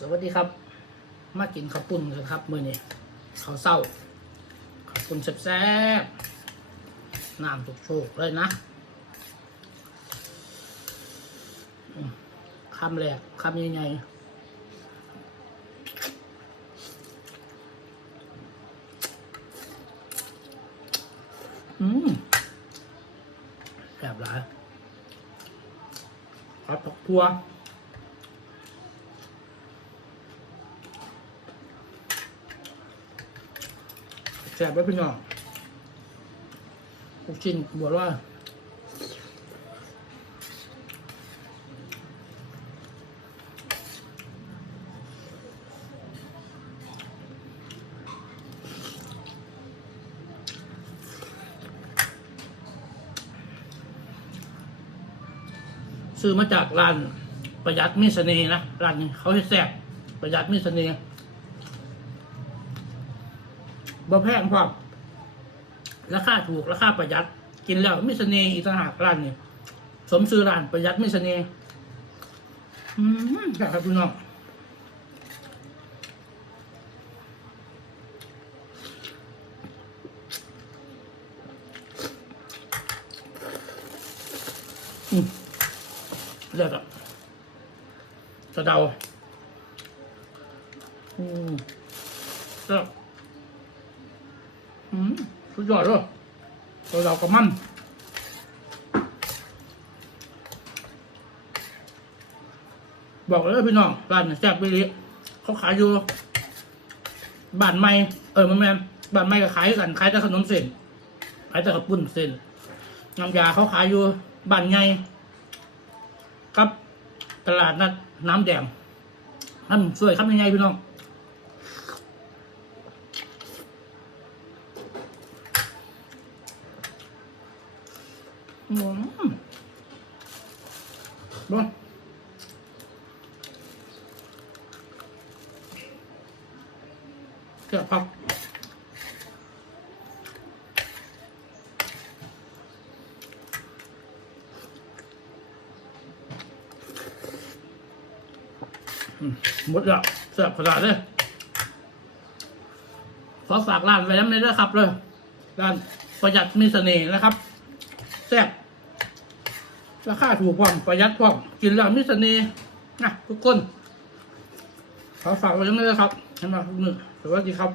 สวัสดีครับ มากินข้าวปุ้นกันครับมื้อนี้ข้าวเศร้าข้าวปุ้นแซ่บๆน้ำโชกๆเลยนะอืมคำแรกคำใหญ่ๆอืมแซ่บหลายครับผักทัว แซ่บไว้พี่น้องลูกชิ้นบวชว่าซื้อมาจากร้านประหยัดมีเน่นะร้านนี้เขาให้แซ่บประหยัดมีเน่ บ่แพงพร้อมราคาถูกราคาประหยัด กินแล้วมีเสน่ห์อีกต่างหากร้านนี้สมซื้อร้านประหยัดมีเสน่ห์อืมครับพี่น้องเลือดอะสะเดาอืมเลือด อืมสุดยอดเลยตัวเรากับมันบอกเลยพี่น้องร้านแซ่บไปเลยเขาขายอยู่บ้านใหม่เออมันแม่นบ้านใหม่ก็ขายกันขายแต่ขนมเส้นขายแต่กับปุ้นเส้นน้ำยาเขาขายอยู่บ้านใหญ่กับตลาดนัดน้ำแดงนั่นสวยครับยังไงพี่น้อง อืมดูเกือบครับมหมดล้วเสียบขนาดเลยขอฝากร้านไว้แล้วไม่ได้ครับเลยร้านประหยัดมีเสน่ห์นะครับ แซ่บราคาถูกพร้อมประหยัดพร้อมกินแล้วมีเน่นะทุกคนขอฝากไว้ยังไงครับสำหรับทุกมือสวัสดีครับ